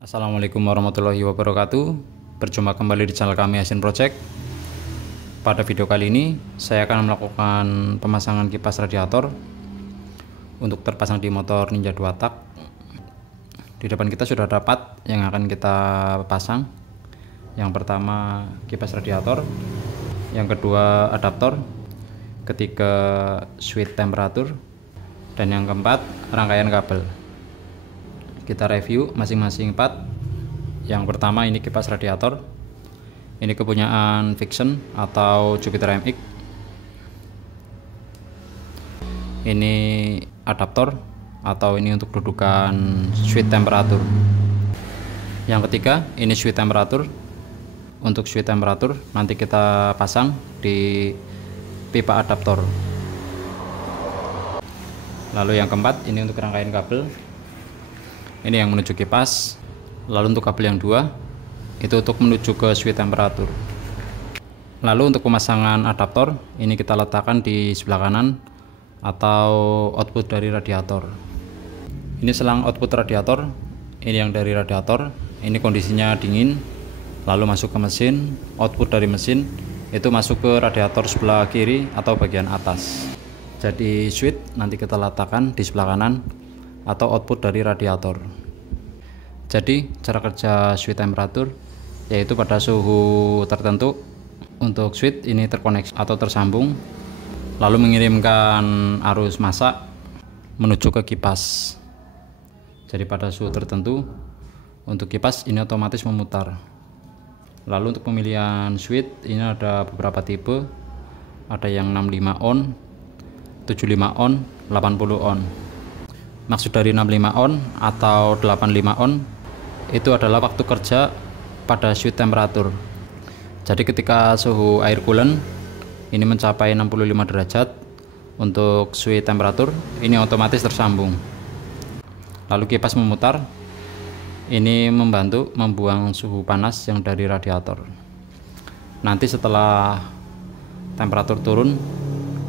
Assalamualaikum warahmatullahi wabarakatuh. Berjumpa kembali di channel kami Asian Project. Pada video kali ini saya akan melakukan pemasangan kipas radiator untuk terpasang di motor Ninja 2 tak. Di depan kita sudah dapat yang akan kita pasang. Yang pertama kipas radiator, yang kedua adaptor, ketiga switch temperatur, dan yang keempat rangkaian kabel. Kita review masing-masing part. Yang pertama ini kipas radiator. Ini kepunyaan Vixion atau Jupiter MX. Ini adaptor atau ini untuk dudukan switch temperatur. Yang ketiga ini switch temperatur. Untuk switch temperatur nanti kita pasang di pipa adaptor. Lalu yang keempat ini untuk rangkaian kabel. Ini yang menuju kipas. Lalu untuk kabel yang dua itu untuk menuju ke switch temperatur. Lalu untuk pemasangan adaptor ini kita letakkan di sebelah kanan atau output dari radiator. Ini selang output radiator. Ini yang dari radiator. Ini kondisinya dingin. Lalu masuk ke mesin. Output dari mesin itu masuk ke radiator sebelah kiri atau bagian atas. Jadi switch nanti kita letakkan di sebelah kanan atau output dari radiator. Jadi cara kerja switch temperatur yaitu pada suhu tertentu untuk switch ini terkoneksi atau tersambung lalu mengirimkan arus masak menuju ke kipas. Jadi pada suhu tertentu untuk kipas ini otomatis memutar. Lalu untuk pemilihan switch ini ada beberapa tipe. Ada yang 65 on, 75 on, 80 on. Maksud dari 65 on atau 85 on itu adalah waktu kerja pada switch temperatur. Jadi ketika suhu air coolant ini mencapai 65 derajat untuk switch temperatur ini otomatis tersambung. Lalu kipas memutar. Ini membantu membuang suhu panas yang dari radiator. Nanti setelah temperatur turun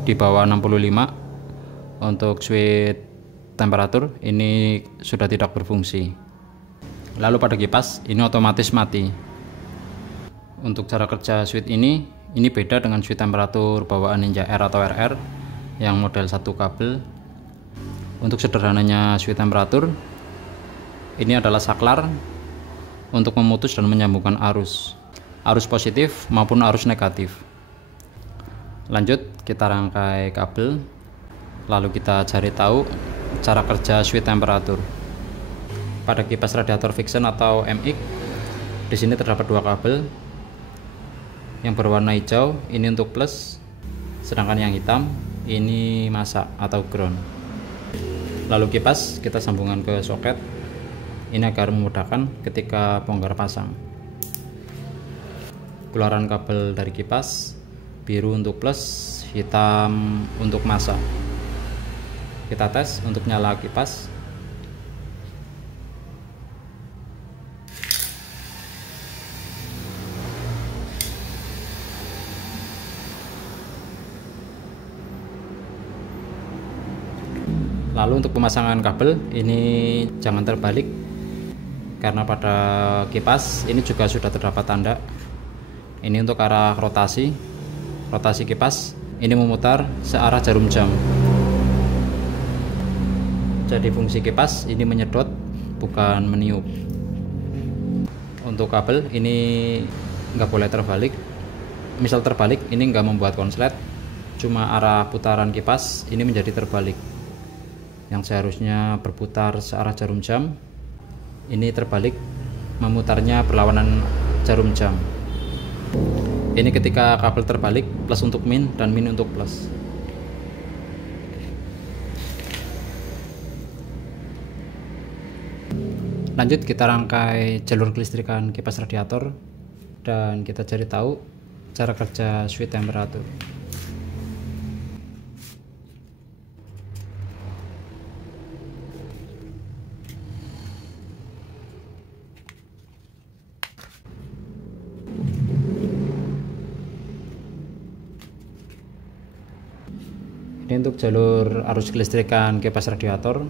di bawah 65 untuk switch temperatur ini sudah tidak berfungsi. Lalu pada kipas ini otomatis mati. Untuk cara kerja switch ini beda dengan switch temperatur bawaan Ninja R atau RR yang model satu kabel. Untuk sederhananya switch temperatur ini adalah saklar untuk memutus dan menyambungkan arus positif maupun arus negatif. Lanjut kita rangkai kabel, lalu kita cari tahu cara kerja switch temperatur. Pada kipas radiator Vixion atau MX di sini terdapat dua kabel. Yang berwarna hijau ini untuk plus, sedangkan yang hitam ini masak atau ground. Lalu kipas kita sambungkan ke soket. Ini agar memudahkan ketika bongkar pasang. Keluaran kabel dari kipas biru untuk plus, hitam untuk masak. Kita tes untuk nyala kipas. Lalu untuk pemasangan kabel ini jangan terbalik, karena pada kipas ini juga sudah terdapat tanda. Ini untuk arah rotasi kipas ini memutar searah jarum jam. Jadi fungsi kipas ini menyedot bukan meniup. Untuk kabel ini nggak boleh terbalik. Misal terbalik ini nggak membuat konslet, cuma arah putaran kipas ini menjadi terbalik. Yang seharusnya berputar searah jarum jam ini terbalik, memutarnya berlawanan jarum jam. Ini ketika kabel terbalik, plus untuk min dan min untuk plus. Lanjut kita rangkai jalur kelistrikan kipas radiator dan kita cari tahu cara kerja switch temperatur. Ini untuk jalur arus kelistrikan kipas radiator,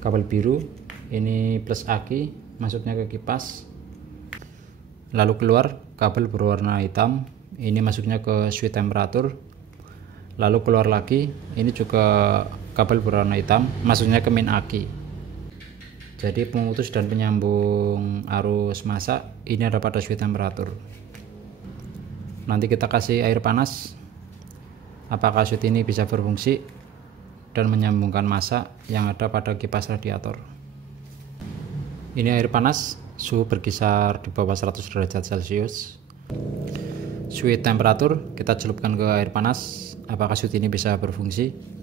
kabel biru ini plus aki, masuknya ke kipas, lalu keluar kabel berwarna hitam, ini masuknya ke switch temperatur, lalu keluar lagi, ini juga kabel berwarna hitam, masuknya ke min aki. Jadi pemutus dan penyambung arus masak ini ada pada switch temperatur. Nanti kita kasih air panas, apakah switch ini bisa berfungsi dan menyambungkan masak yang ada pada kipas radiator. Ini air panas, suhu berkisar di bawah 100 derajat Celcius. Switch temperatur kita celupkan ke air panas, apakah switch ini bisa berfungsi.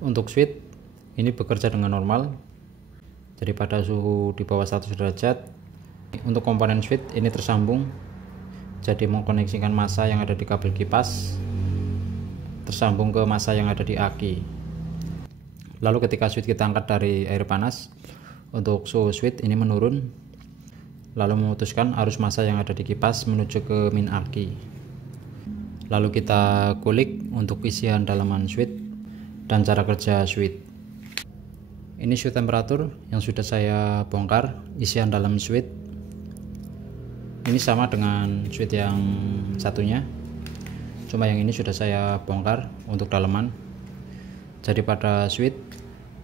Untuk switch ini bekerja dengan normal, jadi pada suhu di bawah 100 derajat. Untuk komponen switch ini tersambung, jadi mengkoneksikan massa yang ada di kabel kipas tersambung ke massa yang ada di aki. Lalu ketika switch kita angkat dari air panas, untuk suhu switch ini menurun, lalu memutuskan arus massa yang ada di kipas menuju ke min aki. Lalu kita kulik untuk isian dalaman switch dan cara kerja switch. Ini switch temperatur yang sudah saya bongkar, isian dalam switch ini sama dengan switch yang satunya, cuma yang ini sudah saya bongkar untuk dalaman. Jadi pada switch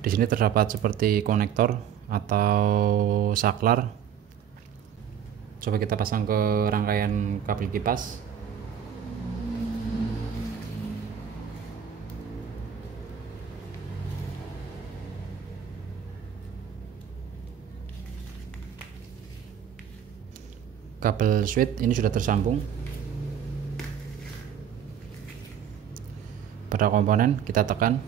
di sini terdapat seperti konektor atau saklar. Coba kita pasang ke rangkaian kabel kipas. Kabel switch ini sudah tersambung. Pada komponen kita tekan.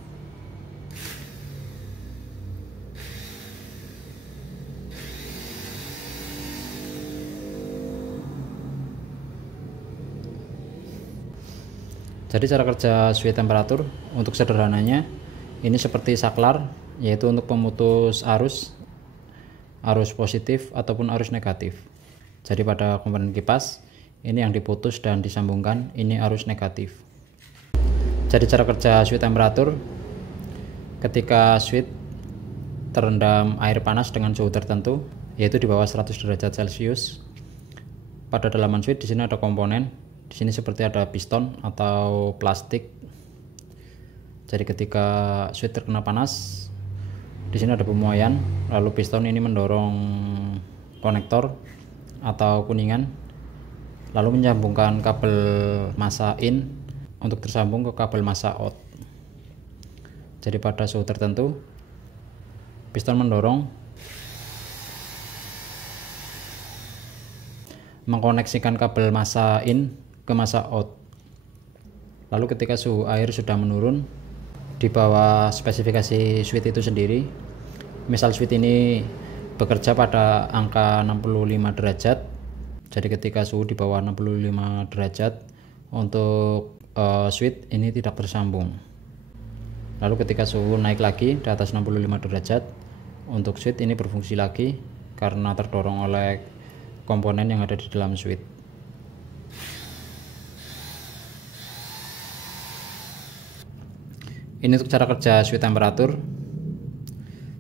Jadi cara kerja switch temperatur untuk sederhananya ini seperti saklar, yaitu untuk pemutus arus positif ataupun arus negatif. Jadi pada komponen kipas ini yang diputus dan disambungkan ini arus negatif. Jadi cara kerja switch temperatur, ketika switch terendam air panas dengan suhu tertentu, yaitu di bawah 100 derajat Celcius. Pada dalaman switch di sini ada komponen, di sini seperti ada piston atau plastik. Jadi ketika switch terkena panas, di sini ada pemuaian, lalu piston ini mendorong konektor atau kuningan, lalu menyambungkan kabel massa in untuk tersambung ke kabel massa out. Jadi pada suhu tertentu piston mendorong mengkoneksikan kabel massa in ke massa out. Lalu ketika suhu air sudah menurun di bawah spesifikasi switch itu sendiri, misal switch ini bekerja pada angka 65 derajat, jadi ketika suhu di bawah 65 derajat untuk switch ini tidak bersambung. Lalu ketika suhu naik lagi di atas 65 derajat, untuk switch ini berfungsi lagi karena terdorong oleh komponen yang ada di dalam switch. Ini untuk cara kerja switch temperatur.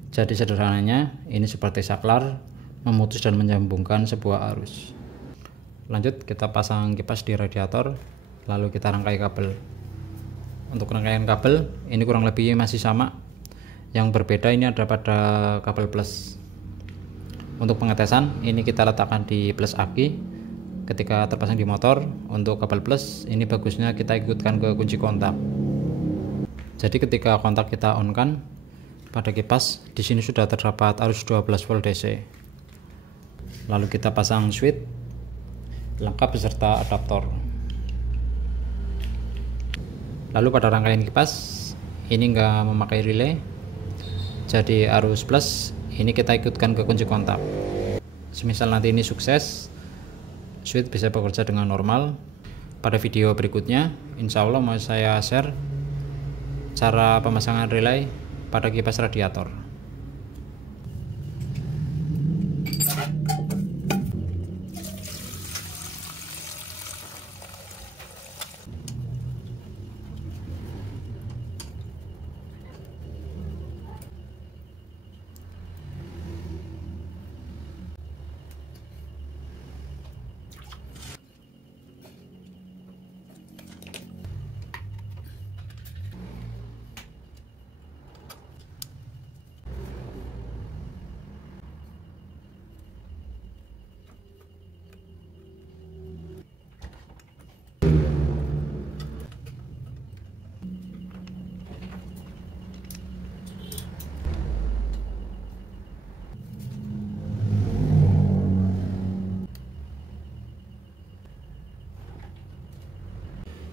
Jadi sederhananya ini seperti saklar memutus dan menyambungkan sebuah arus. Lanjut kita pasang kipas di radiator, lalu kita rangkai kabel. Untuk rangkaian kabel ini kurang lebih masih sama. Yang berbeda ini ada pada kabel plus. Untuk pengetesan ini kita letakkan di plus aki, ketika terpasang di motor. Untuk kabel plus ini bagusnya kita ikutkan ke kunci kontak. Jadi ketika kontak kita on kan pada kipas, di sini sudah terdapat arus 12 volt DC. Lalu kita pasang switch lengkap beserta adaptor. Lalu pada rangkaian kipas ini enggak memakai relay, jadi arus plus ini kita ikutkan ke kunci kontak. Semisal nanti ini sukses, switch bisa bekerja dengan normal. Pada video berikutnya insya Allah mau saya share cara pemasangan relay pada kipas radiator.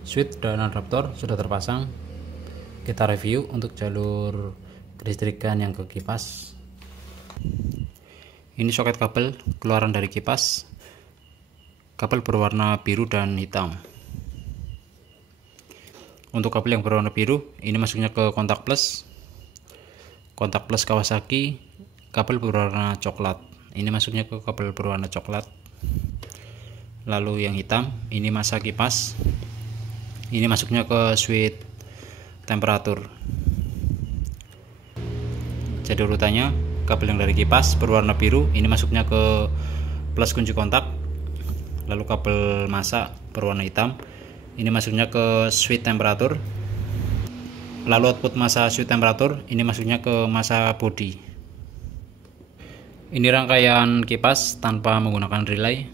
Switch dan adaptor sudah terpasang. Kita review untuk jalur kelistrikan yang ke kipas. Ini soket kabel keluaran dari kipas. Kabel berwarna biru dan hitam. Untuk kabel yang berwarna biru ini masuknya ke kontak plus. Kontak plus Kawasaki, kabel berwarna coklat. Ini masuknya ke kabel berwarna coklat. Lalu yang hitam ini masa kipas. Ini masuknya ke switch temperatur. Jadi urutannya, kabel yang dari kipas berwarna biru ini masuknya ke plus kunci kontak. Lalu kabel masa berwarna hitam ini masuknya ke switch temperatur. Lalu output masa switch temperatur ini masuknya ke masa bodi. Ini rangkaian kipas tanpa menggunakan relay.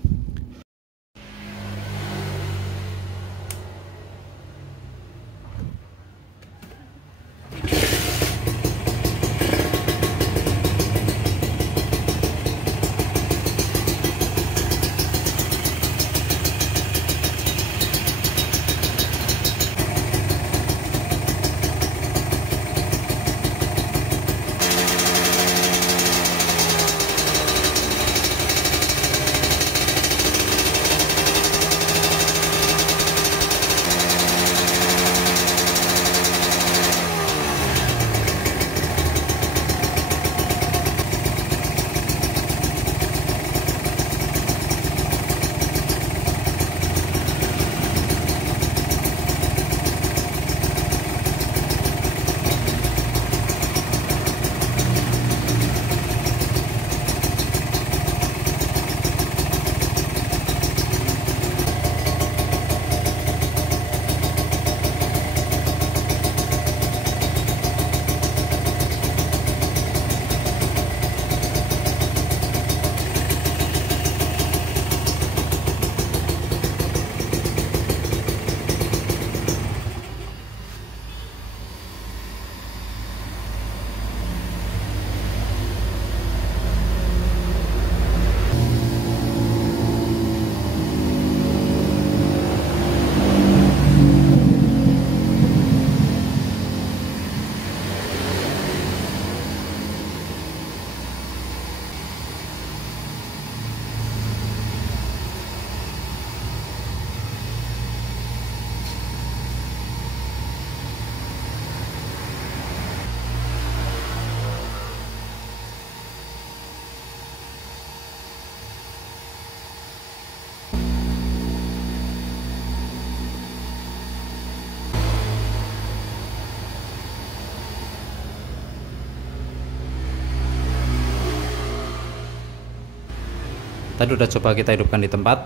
Tadi udah coba kita hidupkan di tempat,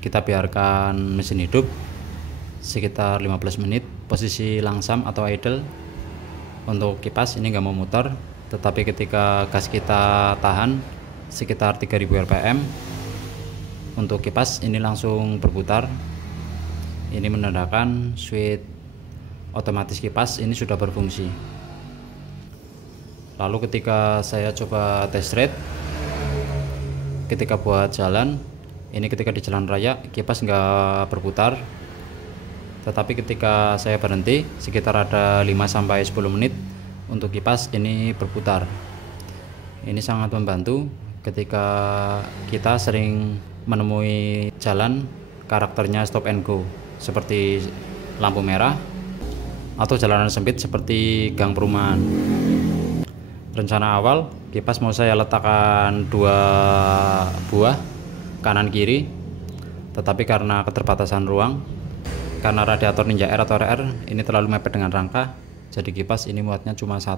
kita biarkan mesin hidup sekitar 15 menit, posisi langsam atau idle. Untuk kipas ini nggak mau muter, tetapi ketika gas kita tahan sekitar 3000 rpm, untuk kipas ini langsung berputar. Ini menandakan switch otomatis kipas ini sudah berfungsi. Lalu ketika saya coba test ride, ketika buat jalan, ini ketika di jalan raya kipas nggak berputar, tetapi ketika saya berhenti sekitar ada 5-10 menit untuk kipas ini berputar. Ini sangat membantu ketika kita sering menemui jalan karakternya stop and go seperti lampu merah atau jalanan sempit seperti gang perumahan. Rencana awal kipas mau saya letakkan 2 buah kanan kiri, tetapi karena keterbatasan ruang, karena radiator Ninja Air atau RR ini terlalu mepet dengan rangka, jadi kipas ini muatnya cuma 1.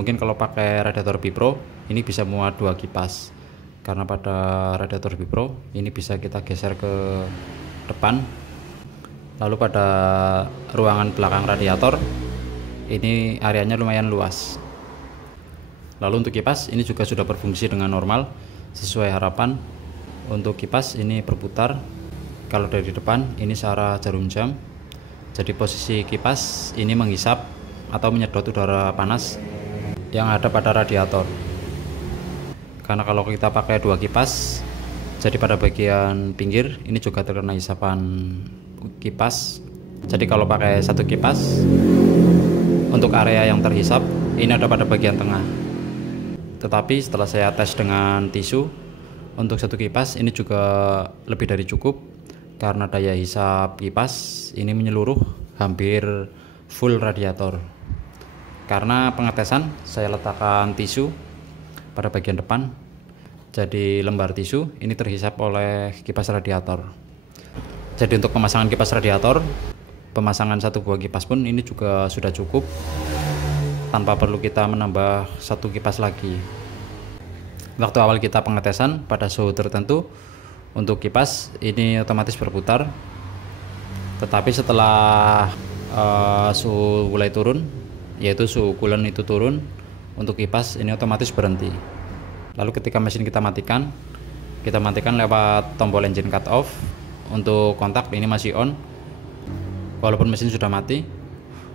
Mungkin kalau pakai radiator Bipro ini bisa muat 2 kipas, karena pada radiator Bipro ini bisa kita geser ke depan. Lalu pada ruangan belakang radiator ini areanya lumayan luas. Lalu untuk kipas ini juga sudah berfungsi dengan normal sesuai harapan. Untuk kipas ini berputar. Kalau dari depan ini searah jarum jam. Jadi posisi kipas ini menghisap atau menyedot udara panas yang ada pada radiator. Karena kalau kita pakai 2 kipas, jadi pada bagian pinggir ini juga terkena hisapan kipas. Jadi kalau pakai 1 kipas, untuk area yang terhisap ini ada pada bagian tengah. Tetapi setelah saya tes dengan tisu, untuk 1 kipas ini juga lebih dari cukup, karena daya hisap kipas ini menyeluruh hampir full radiator. Karena pengetesan saya letakkan tisu pada bagian depan, jadi lembar tisu ini terhisap oleh kipas radiator. Jadi untuk pemasangan kipas radiator, pemasangan 1 buah kipas pun ini juga sudah cukup, tanpa perlu kita menambah 1 kipas lagi. Waktu awal kita pengetesan pada suhu tertentu, untuk kipas ini otomatis berputar, tetapi setelah suhu mulai turun, yaitu suhu coolant itu turun, untuk kipas ini otomatis berhenti. Lalu ketika mesin kita matikan lewat tombol engine cut off. Untuk kontak ini masih on walaupun mesin sudah mati.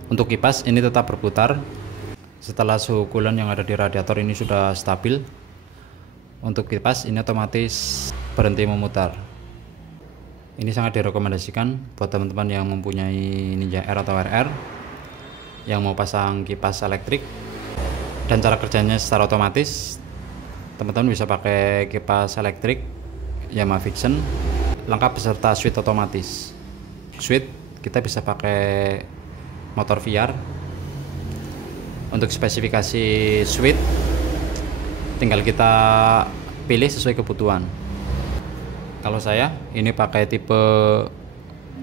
Untuk kipas ini tetap berputar setelah suhu coolant yang ada di radiator ini sudah stabil. Untuk kipas ini otomatis berhenti memutar. Ini sangat direkomendasikan buat teman-teman yang mempunyai Ninja Air atau RR yang mau pasang kipas elektrik, dan cara kerjanya secara otomatis. Teman-teman bisa pakai kipas elektrik Yamaha Vixion lengkap beserta switch otomatis. Switch kita bisa pakai motor VR. Untuk spesifikasi switch tinggal kita pilih sesuai kebutuhan. Kalau saya ini pakai tipe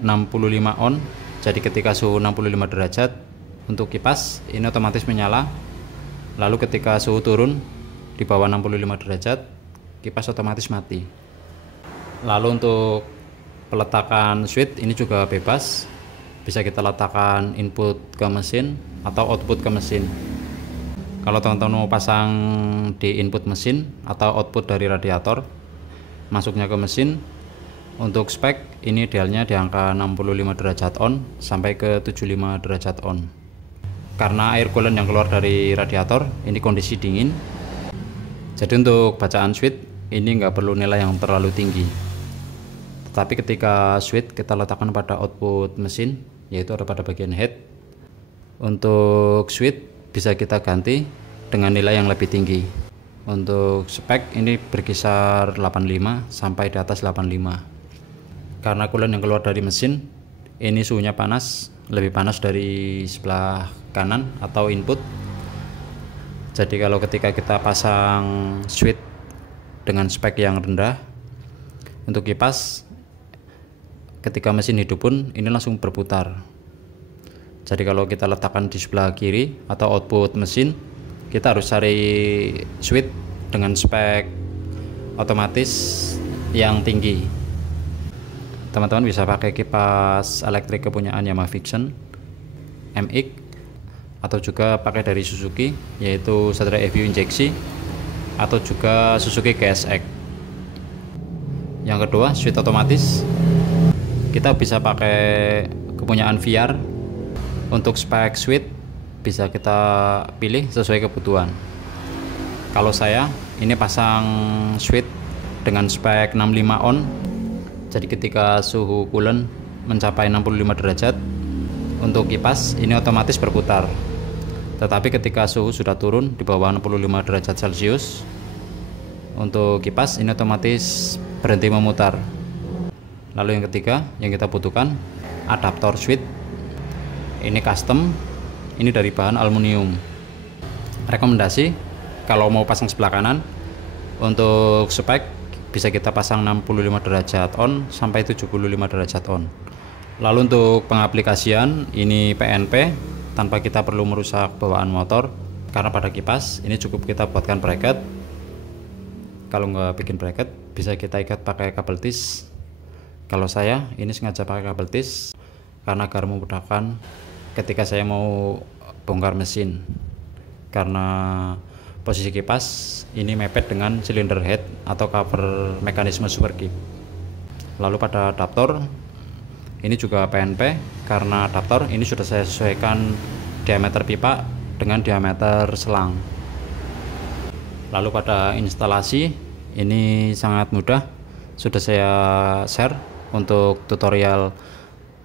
65 on, jadi ketika suhu 65 derajat untuk kipas ini otomatis menyala. Lalu ketika suhu turun di bawah 65 derajat, kipas otomatis mati. Lalu untuk peletakan switch ini juga bebas, bisa kita letakkan input ke mesin atau output ke mesin. Kalau teman-teman mau pasang di input mesin atau output dari radiator, masuknya ke mesin, untuk spek ini idealnya di angka 65 derajat on sampai ke 75 derajat on. Karena air coolant yang keluar dari radiator ini kondisi dingin, jadi untuk bacaan switch ini nggak perlu nilai yang terlalu tinggi. Tapi ketika switch kita letakkan pada output mesin, yaitu ada pada bagian head, untuk switch bisa kita ganti dengan nilai yang lebih tinggi. Untuk spek ini berkisar 85 sampai di atas 85. Karena coolant yang keluar dari mesin ini suhunya panas, lebih panas dari sebelah kanan atau input. Jadi kalau ketika kita pasang switch dengan spek yang rendah, untuk kipas ketika mesin hidup pun ini langsung berputar. Jadi kalau kita letakkan di sebelah kiri atau output mesin, kita harus cari switch dengan spek otomatis yang tinggi. Teman-teman bisa pakai kipas elektrik kepunyaan Yamaha Vixion MX, atau juga pakai dari Suzuki, yaitu Satria EVO injeksi, atau juga Suzuki GSX. Yang kedua, switch otomatis. Kita bisa pakai kepunyaan VR. Untuk spek switch bisa kita pilih sesuai kebutuhan. Kalau saya ini pasang switch dengan spek 65 on. Jadi ketika suhu coolant mencapai 65 derajat, untuk kipas ini otomatis berputar. Tetapi ketika suhu sudah turun di bawah 65 derajat Celcius, untuk kipas ini otomatis berhenti memutar. Lalu yang ketiga yang kita butuhkan, adaptor switch. Ini custom, ini dari bahan aluminium. Rekomendasi kalau mau pasang sebelah kanan, untuk spek bisa kita pasang 65 derajat on sampai 75 derajat on. Lalu untuk pengaplikasian ini PNP tanpa kita perlu merusak bawaan motor, karena pada kipas ini cukup kita buatkan bracket. Kalau nggak bikin bracket bisa kita ikat pakai kabel tis. Kalau saya ini sengaja pakai kabel tis karena agar memudahkan ketika saya mau bongkar mesin, karena posisi kipas ini mepet dengan silinder head atau cover mekanisme super kip. Lalu pada adaptor ini juga PNP, karena adaptor ini sudah saya sesuaikan diameter pipa dengan diameter selang. Lalu pada instalasi ini sangat mudah, sudah saya share untuk tutorial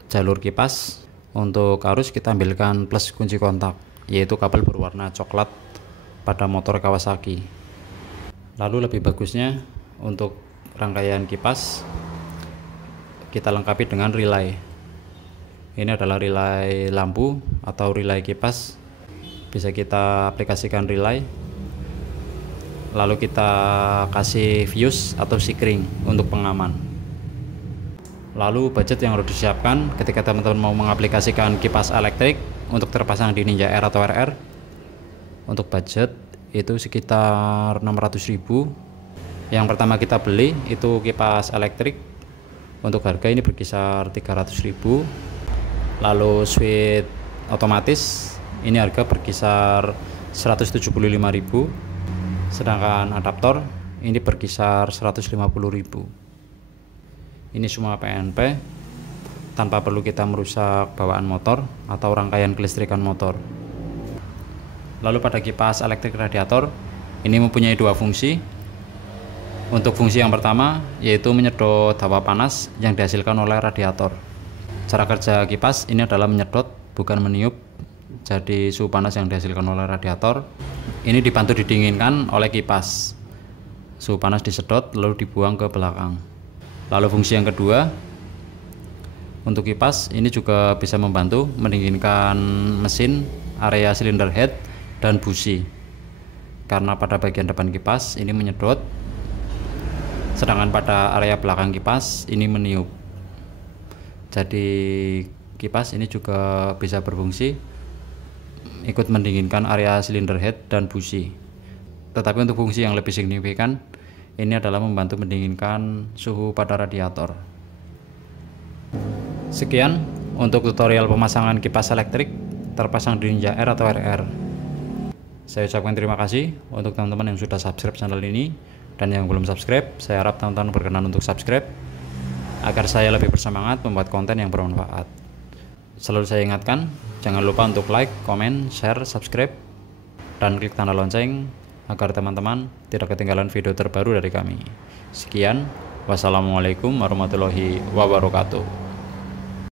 jalur kipas. Untuk arus kita ambilkan plus kunci kontak, yaitu kabel berwarna coklat pada motor Kawasaki. Lalu lebih bagusnya untuk rangkaian kipas kita lengkapi dengan relay. Ini adalah relay lampu atau relay kipas, bisa kita aplikasikan relay. Lalu kita kasih fuse atau sikring untuk pengaman. Lalu budget yang harus disiapkan ketika teman-teman mau mengaplikasikan kipas elektrik untuk terpasang di Ninja R atau RR. Untuk budget itu sekitar 600.000. Yang pertama kita beli itu kipas elektrik, untuk harga ini berkisar 300.000. Lalu switch otomatis ini harga berkisar 175.000. Sedangkan adaptor ini berkisar 150.000. Ini semua PNP tanpa perlu kita merusak bawaan motor atau rangkaian kelistrikan motor. Lalu pada kipas elektrik radiator ini mempunyai dua fungsi. Untuk fungsi yang pertama yaitu menyedot hawa panas yang dihasilkan oleh radiator. Cara kerja kipas ini adalah menyedot, bukan meniup. Jadi suhu panas yang dihasilkan oleh radiator ini dibantu didinginkan oleh kipas. Suhu panas disedot lalu dibuang ke belakang. Lalu fungsi yang kedua, untuk kipas ini juga bisa membantu mendinginkan mesin, area silinder head dan busi. Karena pada bagian depan kipas ini menyedot, sedangkan pada area belakang kipas ini meniup. Jadi kipas ini juga bisa berfungsi ikut mendinginkan area silinder head dan busi. Tetapi untuk fungsi yang lebih signifikan ini adalah membantu mendinginkan suhu pada radiator. Sekian untuk tutorial pemasangan kipas elektrik terpasang di Ninja R atau RR. Saya ucapkan terima kasih untuk teman-teman yang sudah subscribe channel ini, dan yang belum subscribe saya harap teman-teman berkenan untuk subscribe agar saya lebih bersemangat membuat konten yang bermanfaat. Selalu saya ingatkan, jangan lupa untuk like, komen, share, subscribe, dan klik tanda lonceng agar teman-teman tidak ketinggalan video terbaru dari kami. Sekian, wassalamualaikum warahmatullahi wabarakatuh.